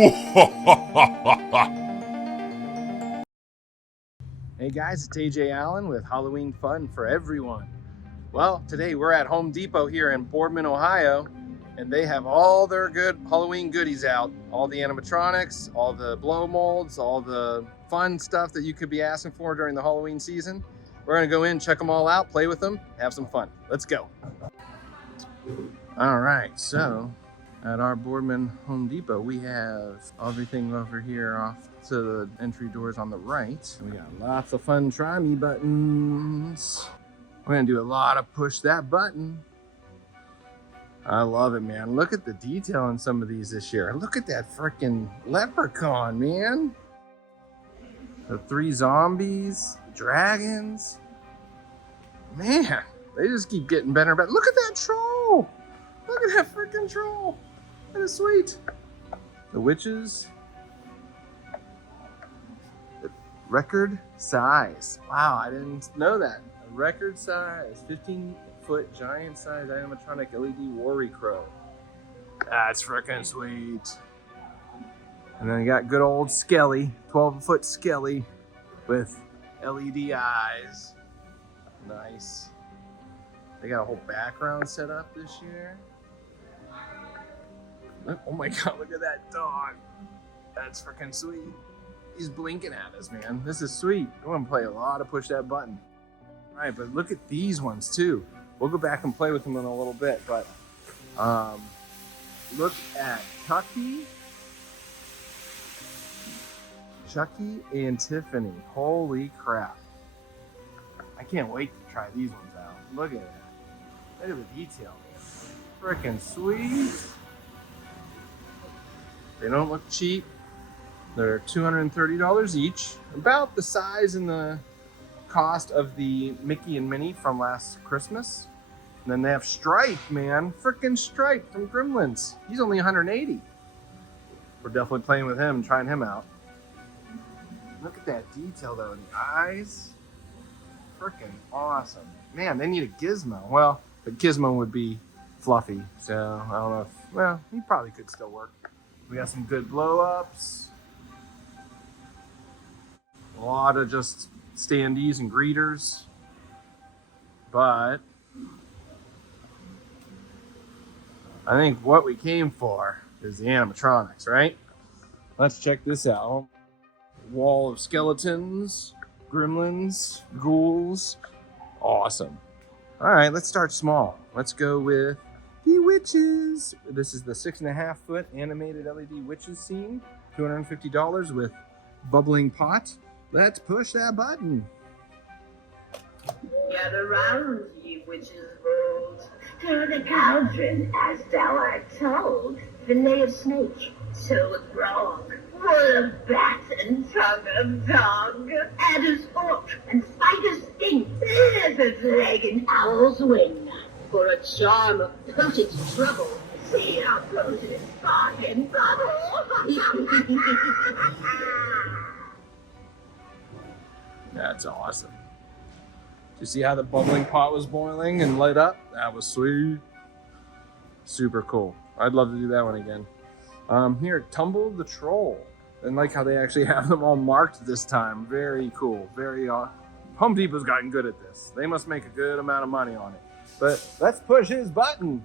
Hey guys, it's AJ Allen with Halloween Fun for Everyone. Well, today we're at Home Depot here in Boardman, Ohio, and they have all their good Halloween goodies out. All the animatronics, all the blow molds, all the fun stuff that you could be asking for during the Halloween season. We're gonna go in, check them all out, play with them, have some fun. Let's go. All right, so at our Boardman Home Depot, we have everything over here off to the entry doors on the right. We got lots of fun try me buttons. We're gonna do a lot of push that button. I love it, man. Look at the detail on some of these this year. Look at that freaking Leprechaun, man. The 3 zombies, dragons. Man, they just keep getting better and better. Look at that troll. Look at that freaking troll. That is sweet. The witches. Record size. Wow, I didn't know that. A record size, 15-foot giant size animatronic LED Worry Crow. That's freaking sweet. And then you got good old Skelly, 12-foot Skelly with LED eyes. Nice. They got a whole background set up this year. Oh my God, look at that dog. That's freaking sweet. He's blinking at us, man. This is sweet. We're gonna play a lot of push that button. All right, but look at these ones too. We'll go back and play with them in a little bit, but look at Chucky and Tiffany. Holy crap. I can't wait to try these ones out. Look at that. Look at the detail. Freaking sweet. They don't look cheap. They're $230 each, about the size and the cost of the Mickey and Minnie from last Christmas. And then they have Stripe, man. Frickin' Stripe from Gremlins. He's only $180. We're definitely playing with him and trying him out. Look at that detail though in the eyes. Frickin' awesome. Man, they need a gizmo. Well, the gizmo would be fluffy, so I don't know if, well, he probably could still work. We got some good blow-ups. A lot of just standees and greeters. But I think what we came for is the animatronics, right? Let's check this out. Wall of skeletons, gremlins, ghouls. Awesome. All right, let's start small. Let's go with the witches. This is the 6.5-foot animated LED witches scene. $250 with bubbling pot. Let's push that button. Gather round, ye witches bold. To the cauldron, as thou art told. Fillet of snake, toe of frog, wool of bat and tongue of dog. Adder's fork and spider's sting, lizard's leg and owl's wing. For a charm of potent trouble, see how potent spark and bubble. That's awesome. Did you see how the bubbling pot was boiling and lit up? That was sweet. Super cool. I'd love to do that one again. Here, Tumble the Troll. And like how they actually have them all marked this time. Very cool. Very Home Depot's gotten good at this. They must make a good amount of money on it. But let's push his button.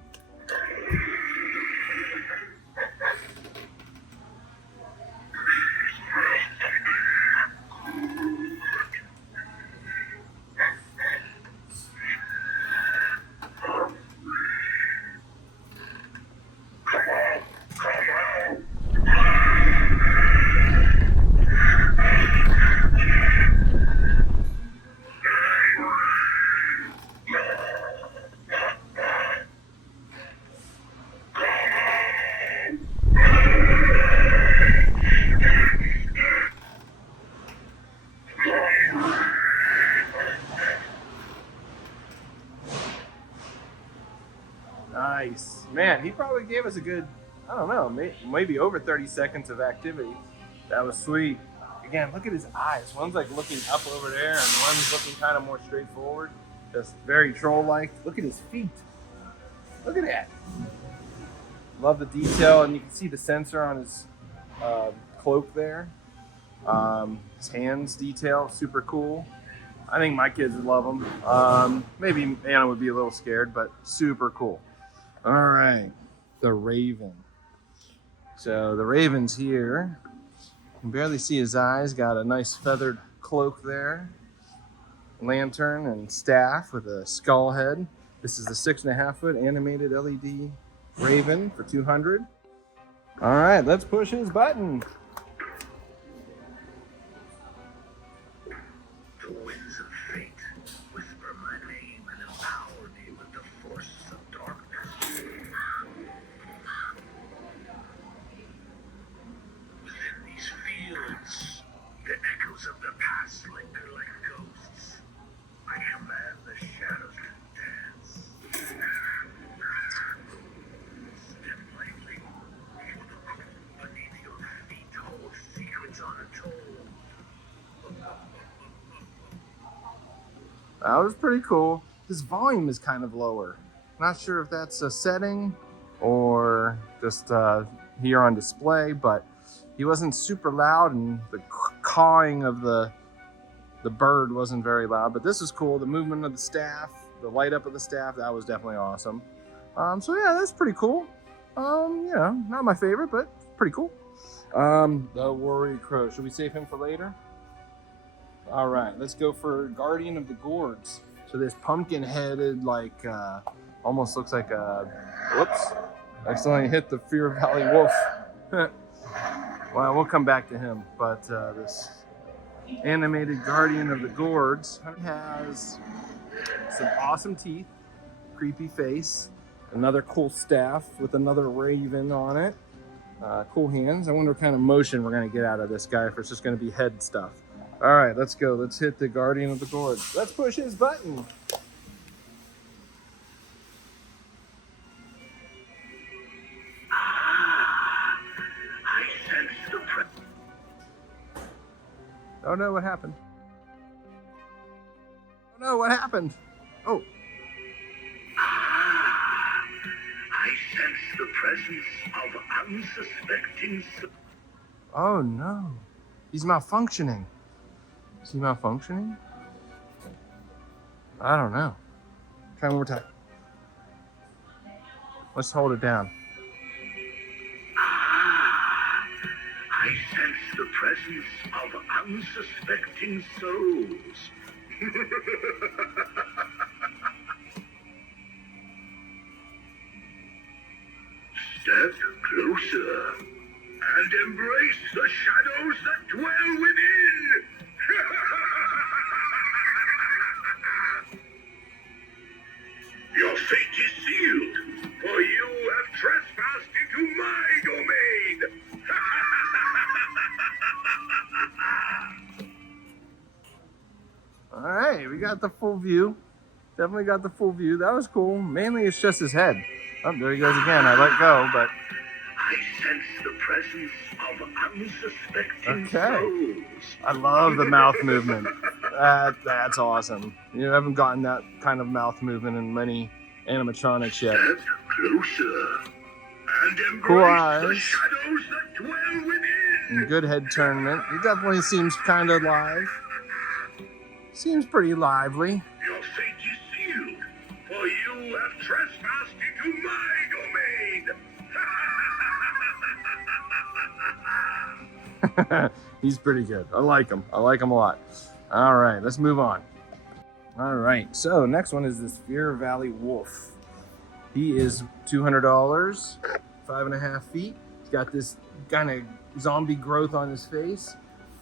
Nice. Man, he probably gave us a good, I don't know, maybe over 30 seconds of activity. That was sweet. Again, look at his eyes. One's like looking up over there and one's looking kind of more straightforward. Just very troll-like. Look at his feet. Look at that. Love the detail, and you can see the sensor on his cloak there. His hands detail, super cool. I think my kids would love them. Maybe Anna would be a little scared, but super cool. All right, the Raven. So the Raven's here. You can barely see his eyes. Got a nice feathered cloak there. Lantern and staff with a skull head. This is the 6.5 foot animated LED Raven for $200. All right, let's push his button. The winds of fate whisper my name and empower me with the forces of darkness. Within these fields, the echoes of the past linger like ghosts. I command the shadows to dance. Step lightly, for the cold beneath your feet holds secrets untold. That was pretty cool. His volume is kind of lower. Not sure if that's a setting or just here on display, but he wasn't super loud, and the cawing of the bird wasn't very loud. But this is cool. The movement of the staff, the light up of the staff, that was definitely awesome. So yeah, that's pretty cool. You know, not my favorite, but pretty cool. The Worry Crow. Should we save him for later? All right, let's go for Guardian of the Gourds. So this pumpkin-headed, like, almost looks like a, whoops, accidentally hit the Fear Valley wolf. Well, we'll come back to him, but this animated Guardian of the Gourds has some awesome teeth, creepy face, another cool staff with another raven on it, cool hands. I wonder what kind of motion we're gonna get out of this guy, if it's just gonna be head stuff. All right, let's go. Let's hit the Guardian of the Gourds. Let's push his button. I sense the Oh no, what happened? Oh no, what happened? Oh. I sense the presence of unsuspecting. Oh no. He's malfunctioning. Is he malfunctioning? I don't know. Try one more time. Let's hold it down. I sense the presence of unsuspecting souls. Step closer and embrace the shadows that dwell within. Your fate is sealed, for you have trespassed into my domain. All right, we got the full view. Definitely got the full view. That was cool. Mainly it's just his head. Oh, there he goes again. I let go, but... I sense the presence of unsuspecting souls. I love the mouth movement. That's awesome. You haven't gotten that kind of mouth movement in many animatronics yet. Step closer and embrace Cool the eyes. shadows that dwell within. And good head turnment. He definitely seems kind of live. Seems pretty lively. Your fate is sealed, for you have trespassed into my domain. He's pretty good. I like him. I like him a lot. All right, let's move on. All right, so next one is this Fear Valley wolf. He is $200, 5.5 feet. He's got this kind of zombie growth on his face,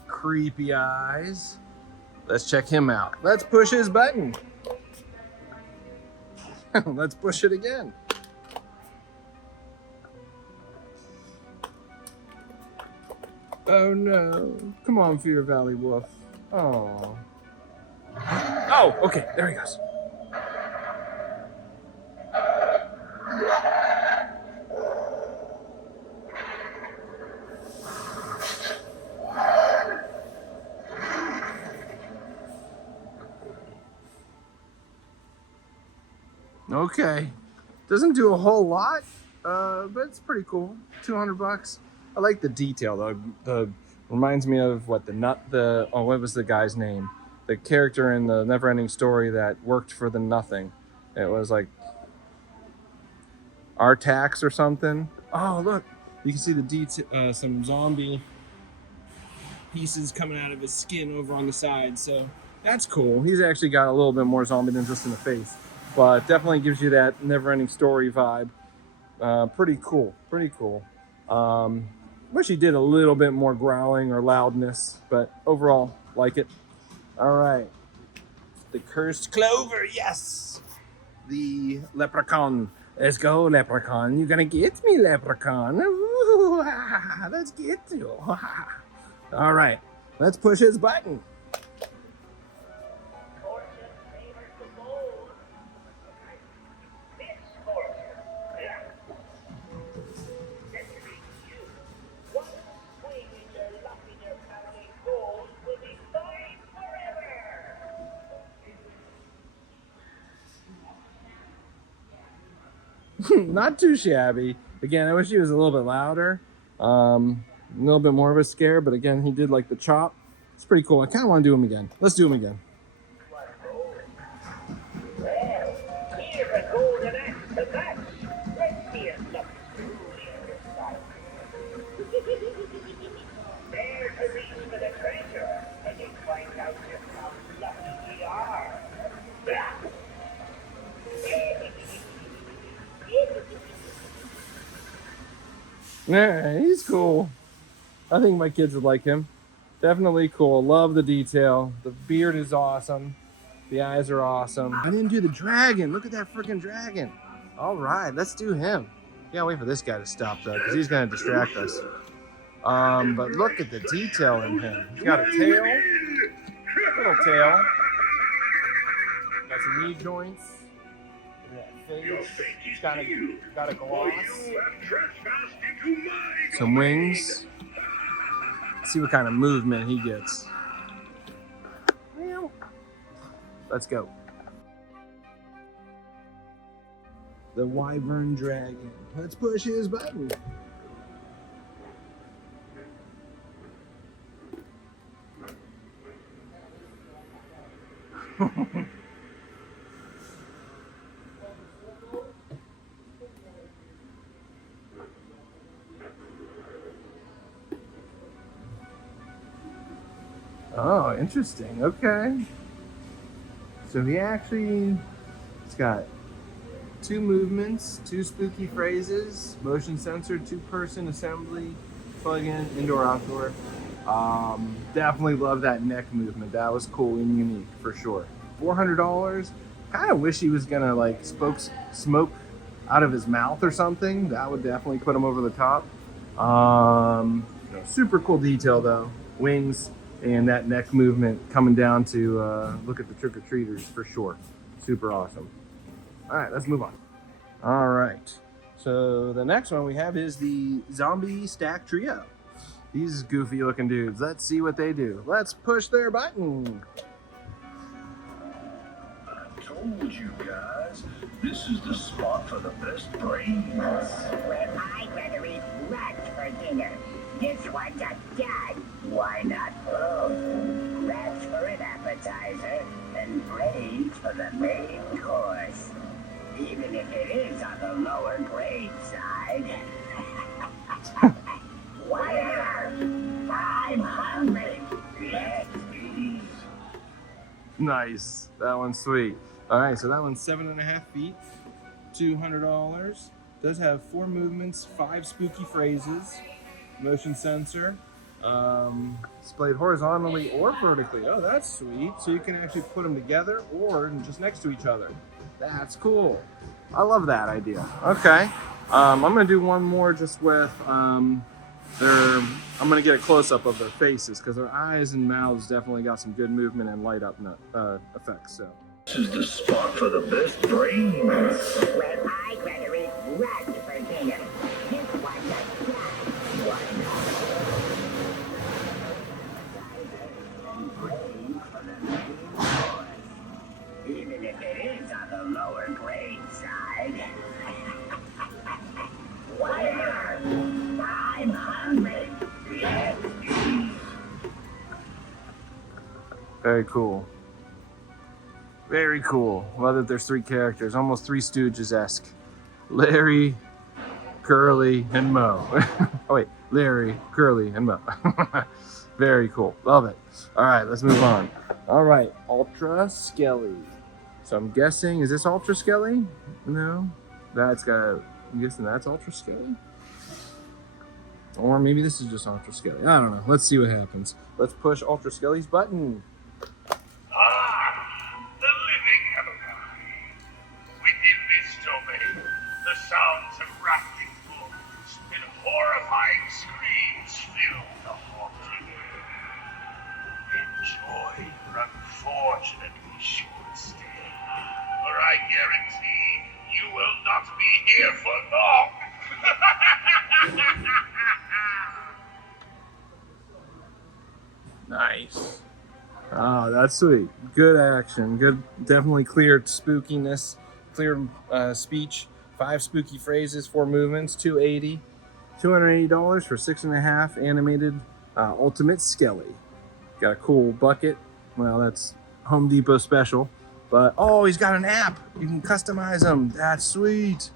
creepy eyes. Let's check him out. Let's push his button. Let's push it again. Oh no. Come on, Fear Valley wolf. Oh. Oh, okay, there he goes. Okay. Doesn't do a whole lot, but it's pretty cool. $200. I like the detail though. The reminds me of what what was the guy's name? The character in the Neverending Story that worked for the Nothing. It was like Artax or something. Oh look, you can see the detail. Some zombie pieces coming out of his skin over on the side. So that's cool. He's actually got a little bit more zombie than just in the face, but definitely gives you that Neverending Story vibe. Pretty cool. Pretty cool. Wish he did a little bit more growling or loudness, but overall, like it. All right. The Cursed Clover, yes! The Leprechaun. Let's go, Leprechaun. You're gonna get me, Leprechaun. Ooh, let's get you. All right, let's push his button. Not too shabby. Again, I wish he was a little bit louder. A little bit more of a scare, but again, he did like the chop. It's pretty cool. I kind of want to do him again. Let's do him again. Yeah, he's cool. I think my kids would like him. Definitely cool. Love the detail. The beard is awesome. The eyes are awesome. I didn't do the dragon. Look at that freaking dragon. All right, let's do him. Can't wait for this guy to stop though, because he's gonna distract us. But look at the detail in him. He's got a tail, little tail. Got some knee joints. Face. Got a gloss. Some wings. Let's see what kind of movement he gets. Let's go. The Wyvern Dragon. Let's push his button. Oh, interesting. Okay. So it's got 2 movements, 2 spooky phrases, motion sensor, 2-person assembly, plug-in, indoor, outdoor. Definitely love that neck movement. That was cool and unique for sure. $400. Kind of wish he was gonna like smoke out of his mouth or something. That would definitely put him over the top. Super cool detail though. Wings. And that neck movement coming down to look at the trick-or-treaters for sure. Super awesome. All right, let's move on. All right. So the next one we have is the Zombie Stack Trio. These goofy looking dudes. Let's see what they do. Let's push their button. I told you guys, this is the spot for the best brains. Well, I'd rather eat rats for dinner. This one's a dud. Why not both? Rats for an appetizer and brains for the main course. Even if it is on the lower grade side. Whatever. I'm hungry. Let's eat. Nice. That one's sweet. All right, so that one's 7.5 feet, $200. Does have 4 movements, 5 spooky phrases, motion sensor, displayed horizontally or vertically. Oh, that's sweet. So you can actually put them together or just next to each other. That's cool. I love that idea. Okay. I'm gonna do one more just with I'm gonna get a close-up of their faces because their eyes and mouths definitely got some good movement and light up effects. So This is the spot for the best brains. Well, I'd rather eat rats for dinner. This one's a dud. Why not? Even if it is on the lower grade side. Whatever. I'm hungry. Very cool. Very cool. Love that there's 3 characters, almost 3 Stooges-esque. Larry, Curly, and Moe. Oh wait, Larry, Curly, and Moe. Very cool. Love it. All right, let's move on. All right, Ultra Skelly. So I'm guessing, is this Ultra Skelly? No, I'm guessing that's Ultra Skelly. Or maybe this is just Ultra Skelly. I don't know. Let's see what happens. Let's push Ultra Skelly's button. The living have arrived. Within this domain, the sounds of racking bones and horrifying screams fill the haunted air. Enjoy your unfortunately short stay, for I guarantee you will not be here for long. Nice. Oh, that's sweet. Good action. Good, definitely clear spookiness, clear speech. 5 spooky phrases, 4 movements, $280 for 6.5 animated Ultimate Skelly. Got a cool bucket. Well, that's Home Depot special. But oh, he's got an app. You can customize him. That's sweet.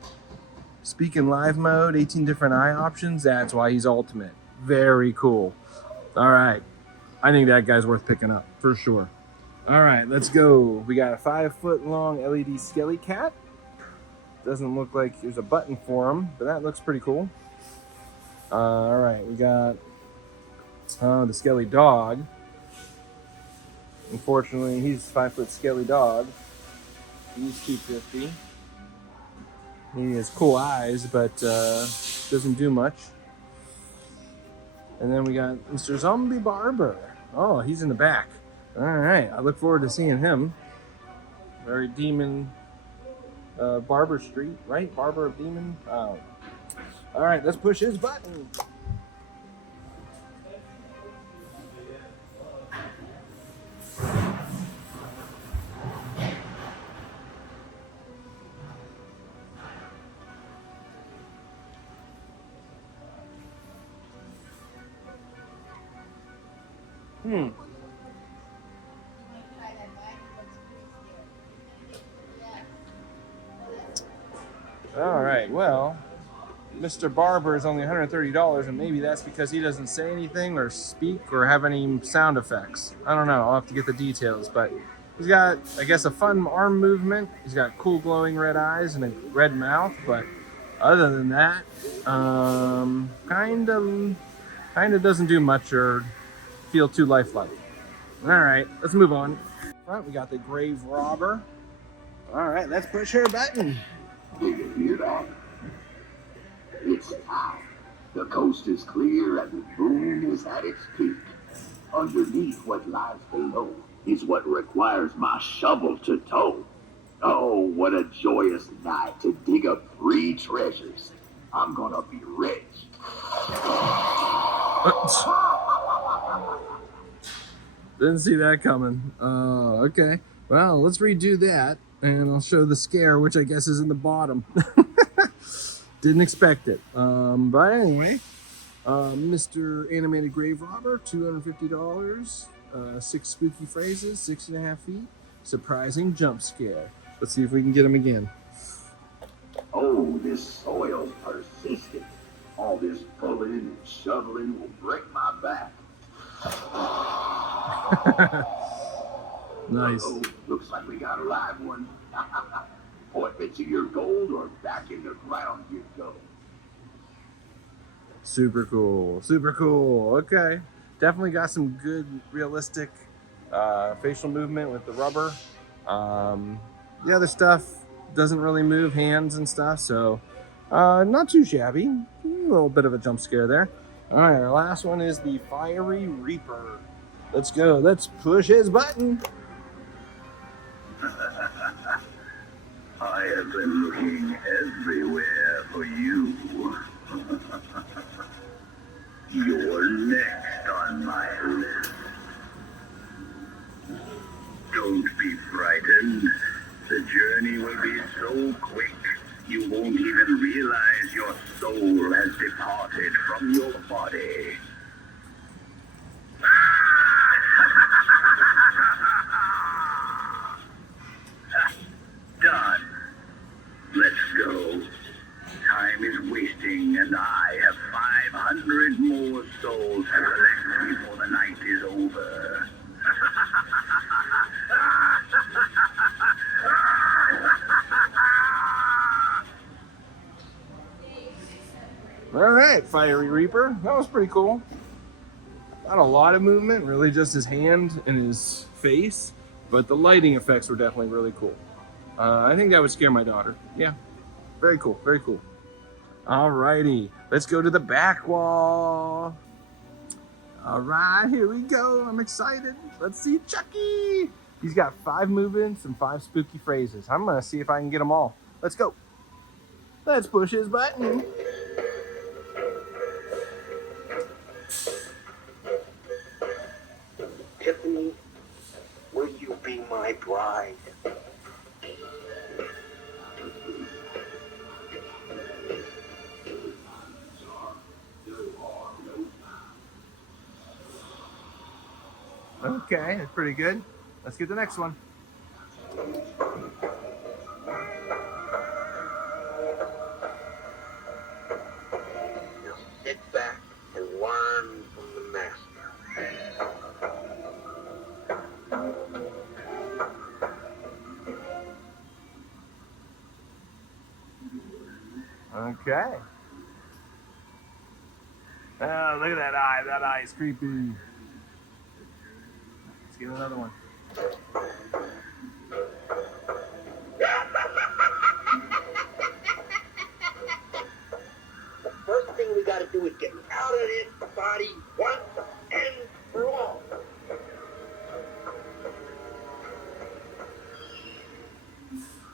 Speak in live mode, 18 different eye options. That's why he's ultimate. Very cool. All right. I think that guy's worth picking up for sure. All right, let's go. We got a 5-foot-long LED Skelly cat. Doesn't look like there's a button for him, but that looks pretty cool. All right, we got the Skelly dog. Unfortunately, he's 5-foot Skelly dog. He's $250. He has cool eyes, but doesn't do much. And then we got Mr. Zombie Barber. Oh, he's in the back. All right, I look forward to seeing him. Very Demon Barber Street, right? Barber of Demon. Oh. All right, let's push his button. All right, well, Mr. Barber is only $130, and maybe that's because he doesn't say anything or speak or have any sound effects. I don't know. I'll have to get the details, but he's got, I guess, a fun arm movement. He's got cool glowing red eyes and a red mouth, but other than that, kind of doesn't do much or feel too lifelike. All right, let's move on. Front, we got the Grave Robber. All right, let's push her button. Do you hear that? It's time. The coast is clear and the moon is at its peak. Underneath what lies below is what requires my shovel to tow. Oh, what a joyous night to dig up 3 treasures. I'm gonna be rich. Didn't see that coming. Okay. Well, let's redo that, and I'll show the scare, which I guess is in the bottom. Didn't expect it. But anyway, Mr. Animated Grave Robber, $250. 6 spooky phrases, 6.5 feet. Surprising jump scare. Let's see if we can get him again. Oh, this soil's persistent. All this pulling and shoveling will break my back. Nice. Uh-oh, looks like we got a live one. Point me to your gold or back in the ground you go. Super cool. Super cool. Okay. Definitely got some good, realistic facial movement with the rubber. The other stuff doesn't really move hands and stuff, so not too shabby. A little bit of a jump scare there. All right, our last one is the Fiery Reaper. Let's go. Let's push his button. I have been looking everywhere for you. You're next on my list. Don't be frightened. The journey will be so quick, you won't even realize your soul has departed from your body. All right, Fiery Reaper. That was pretty cool. Not a lot of movement, really just his hand and his face, but the lighting effects were definitely really cool. I think that would scare my daughter. Yeah, very cool, very cool. All righty, let's go to the back wall. All right, here we go. I'm excited. Let's see Chucky. He's got 5 movements and 5 spooky phrases. I'm gonna see if I can get them all. Let's go. Let's push his button. Tiffany, will you be my bride? Okay, that's pretty good. Let's get the next one. Now sit back and learn from the master. Okay. Oh, look at that eye. That eye is creepy. Let's get another one. The first thing we gotta do is get out of this body once and for all.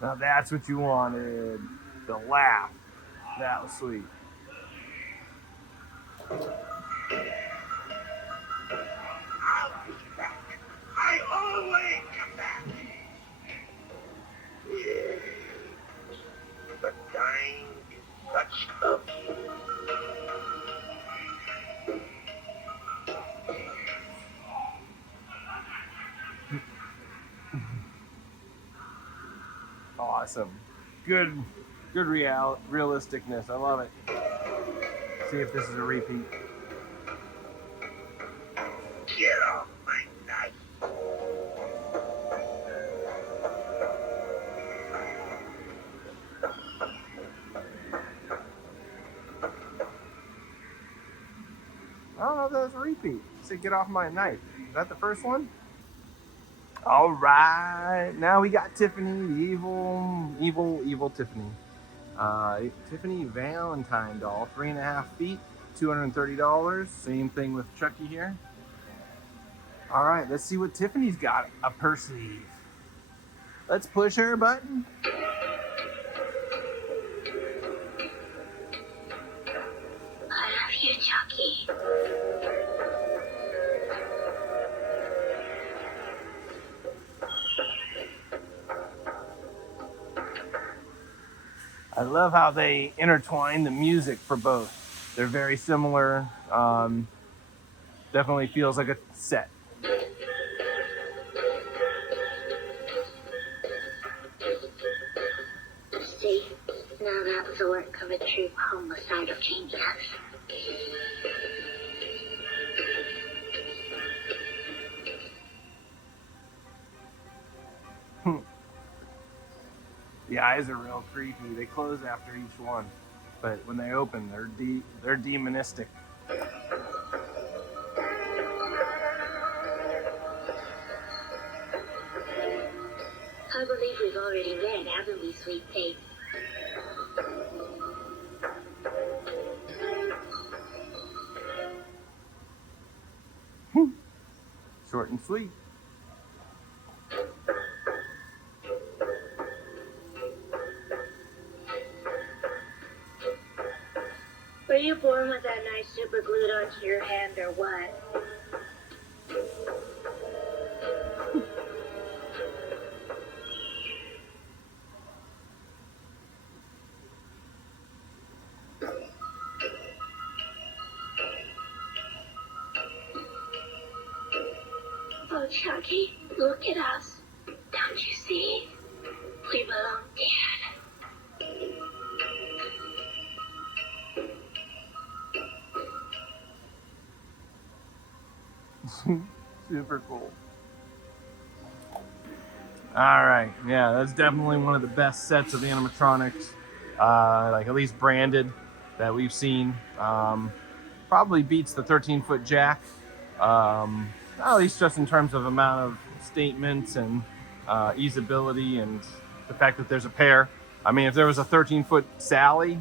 Now that's what you wanted. The laugh. That was sweet. I'll be back. I always come back. Yeah. But dying is such a... Awesome. Good realisticness. I love it. See if this is a repeat. Get off my knife. I don't know if that was a repeat. Say, get off my knife. Is that the first one? All right. Now we got Tiffany, the evil Tiffany. Tiffany Valentine doll, 3.5 feet, $230. Same thing with Chucky here. All right, let's see what Tiffany's got up her sleeve. Let's push her button. I love you, Chucky. I love how they intertwine the music for both. They're very similar. Definitely feels like a set. See, now that was the work of a true homicidal genius. The eyes are real creepy. They close after each one, but when they open, they're demonistic. I believe we've already read, haven't we, sweet pate? Short and sweet. Were you born with that knife super glued onto your hand or what? Oh, Chucky, look at us. Don't you see? We belong dead. Super cool. All right, yeah, that's definitely one of the best sets of animatronics, like at least branded. that we've seen. Probably beats the 13-foot Jack, at least just in terms of amount of statements and easeability and the fact that there's a pair. I mean, if there was a 13-foot Sally,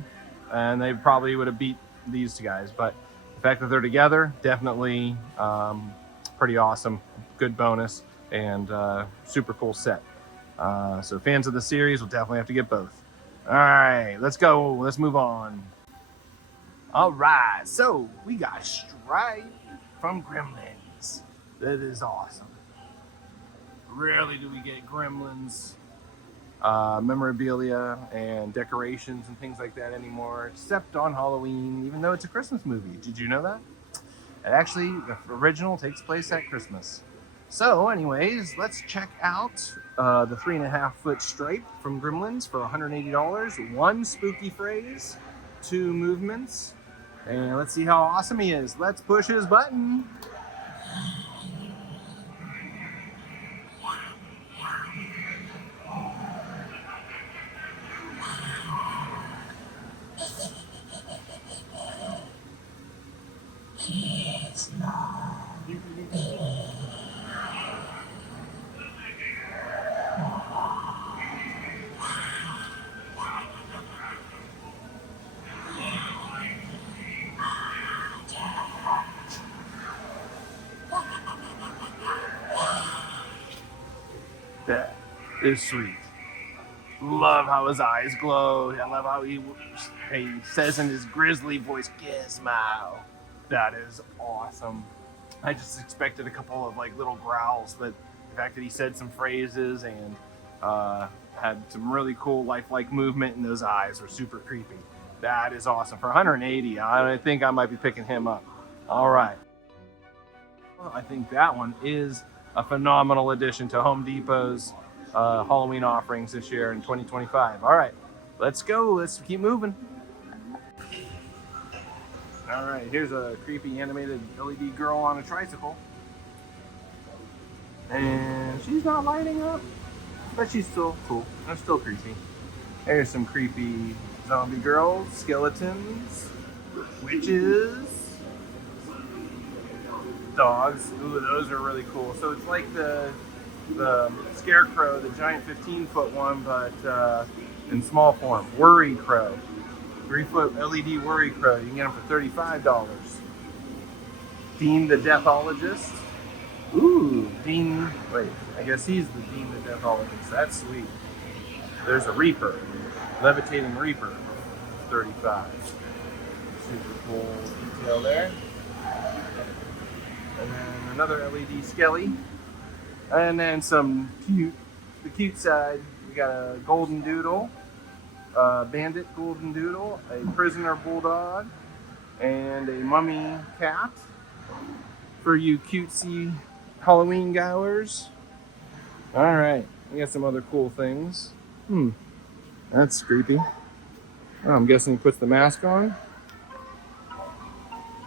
and they probably would have beat these two guys, but the fact that they're together, definitely pretty awesome. Good bonus and super cool set. So fans of the series will definitely have to get both. All right, let's go. Let's move on. All right, so we got Stripe from Gremlins. That is awesome. Rarely do we get Gremlins memorabilia and decorations and things like that anymore, except on Halloween, even though it's a Christmas movie. Did you know that? It actually, the original takes place at Christmas. So anyways, let's check out the 3.5-foot Stripe from Gremlins for $180. 1 spooky phrase, 2 movements, and let's see how awesome he is. Let's push his button. That is sweet. Love how his eyes glow. I love how he says in his grizzly voice, Gizmo. That is awesome. I just expected a couple of like little growls, but the fact that he said some phrases and had some really cool lifelike movement in those eyes were super creepy. That is awesome. For $180, I think I might be picking him up. All right. Well, I think that one is a phenomenal addition to Home Depot's Halloween offerings this year in 2025. All right, let's go. Let's keep moving. All right, here's a creepy animated LED girl on a tricycle. And she's not lighting up, but she's still cool. That's still creepy. There's some creepy zombie girls, skeletons, witches, dogs. Ooh, those are really cool. So it's like the Scarecrow, the giant 15-foot one, but in small form. Worry Crow. 3-foot LED Worry Crow. You can get them for $35. Dean the Deathologist. Ooh, Dean. Wait, I guess he's the Dean the Deathologist. That's sweet. There's a Reaper. Levitating Reaper. $35. Super cool detail there. And then another LED Skelly. And then some the cute side, we got a golden doodle, bandit golden doodle, a prisoner bulldog, and a mummy cat for you cutesy Halloween goers. All right, we got some other cool things. That's creepy. Oh, I'm guessing he puts the mask on.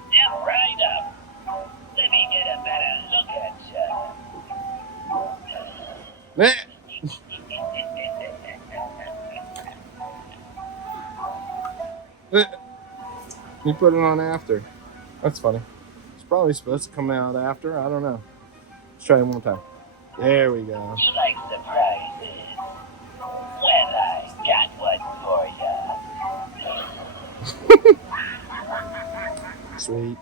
Step right up. Let me get a better look at you. You put it on after. That's funny. It's probably supposed to come out after. I don't know. Let's try it one more time. There we go. You like surprises? Well, I got one for you. Sweet.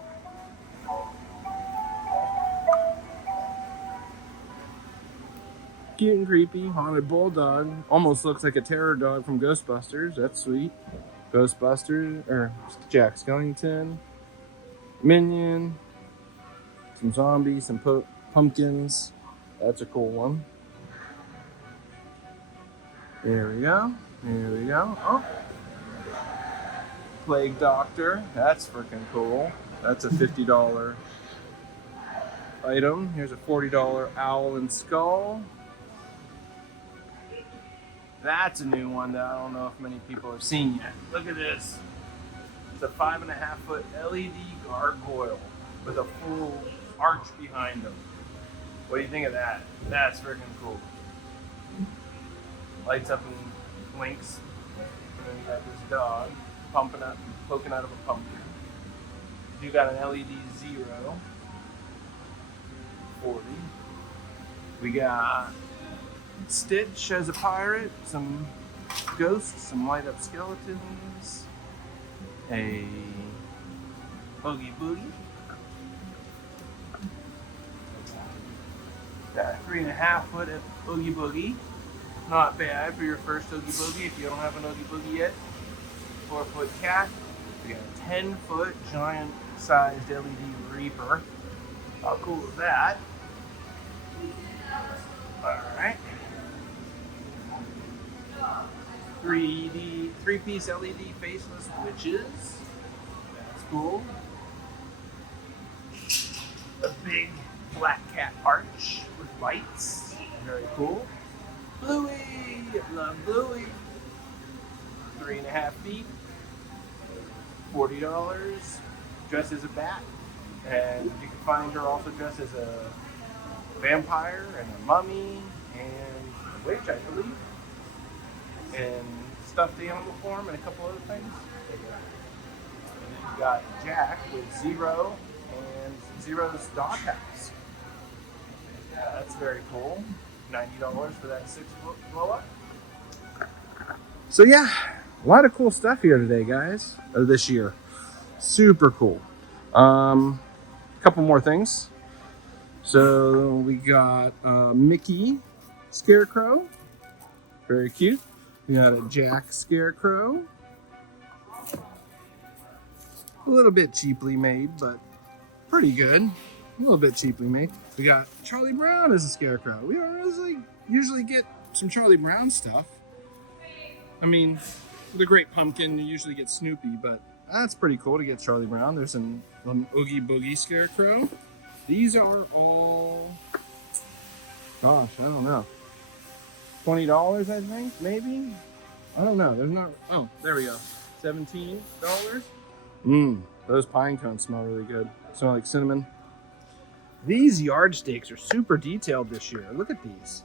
Cute and creepy, haunted bulldog. Almost looks like a terror dog from Ghostbusters. That's sweet. Ghostbusters, or Jack Skellington. Minion. Some zombies, some pumpkins. That's a cool one. There we go. There we go. Oh. Plague Doctor. That's freaking cool. That's a $50 item. Here's a $40 owl and skull. That's a new one that I don't know if many people have seen yet. Look at this. It's a 5.5-foot LED gargoyle with a full arch behind him. What do you think of that? That's freaking cool. Lights up and blinks. And then you got this dog. poking out of a pumpkin. You got an LED 0, 40. We got Stitch as a pirate, some ghosts, some light up skeletons, a Oogie Boogie. Got a 3.5 foot Oogie Boogie. Not bad for your first Oogie Boogie if you don't have an Oogie Boogie yet. 4-foot cat. We got a 10-foot giant sized LED Reaper. How cool is that? Alright. 3-piece LED faceless witches. That's cool. A big black cat arch with lights. Very cool. Bluey! Love Bluey. 3.5 feet. $40. Dressed as a bat. And you can find her also dressed as a vampire and a mummy and a witch, I believe. And stuffed animal form and a couple other things. And then you got Jack with Zero and Zero's doghouse. Yeah, that's very cool. $90 for that 6-foot blow up. So yeah, a lot of cool stuff here today, guys. This year, super cool. Couple more things. So we got Mickey Scarecrow, very cute. We got a Jack Scarecrow, a little bit cheaply made, but pretty good. A little bit cheaply made. We got Charlie Brown as a Scarecrow. We don't usually get some Charlie Brown stuff. I mean, with a Great Pumpkin, you usually get Snoopy, but that's pretty cool to get Charlie Brown. There's an Oogie Boogie Scarecrow. These are all, gosh, I don't know, $20, I think, maybe? I don't know. There's not, oh, there we go. $17. Those pine cones smell really good. Smell like cinnamon. These yardsticks are super detailed this year. Look at these.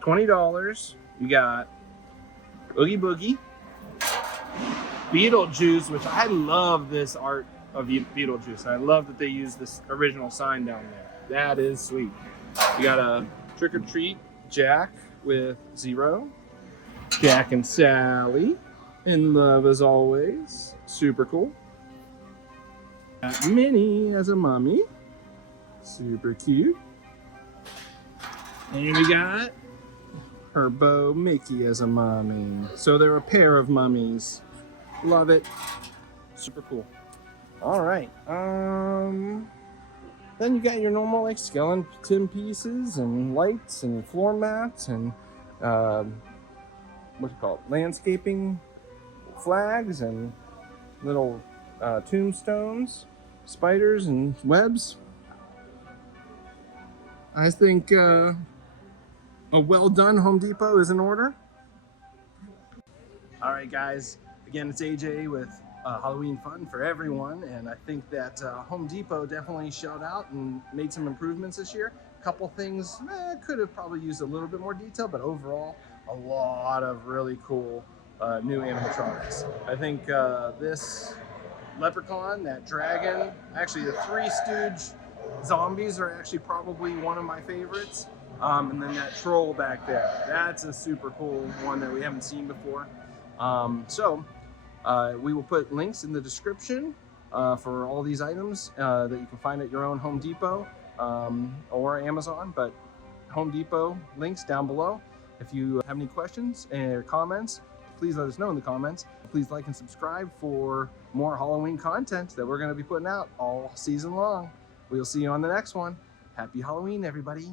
$20. You got Oogie Boogie, Beetlejuice, which I love this art of Beetlejuice. I love that they use this original sign down there. That is sweet. You got a Trick or Treat Jack with Zero, Jack and Sally, in love as always. Super cool. Got Minnie as a mummy. Super cute. And we got her beau Mickey as a mummy. So they're a pair of mummies. Love it. Super cool. All right. Then you got your normal like skeleton pieces and lights and floor mats and what do you call it? Landscaping flags and little tombstones, spiders and webs. I think a well done Home Depot is in order. All right, guys. Again, it's AJ with Halloween fun for everyone, and I think that Home Depot definitely showed out and made some improvements this year. A couple things could have probably used a little bit more detail, but overall, a lot of really cool new animatronics. I think this Leprechaun, that dragon, actually the Three Stooge zombies are actually probably one of my favorites. And then that troll back there, that's a super cool one that we haven't seen before. We will put links in the description for all these items that you can find at your own Home Depot or Amazon, but Home Depot links down below. If you have any questions or comments, please let us know in the comments. Please like and subscribe for more Halloween content that we're going to be putting out all season long. We'll see you on the next one. Happy Halloween, everybody.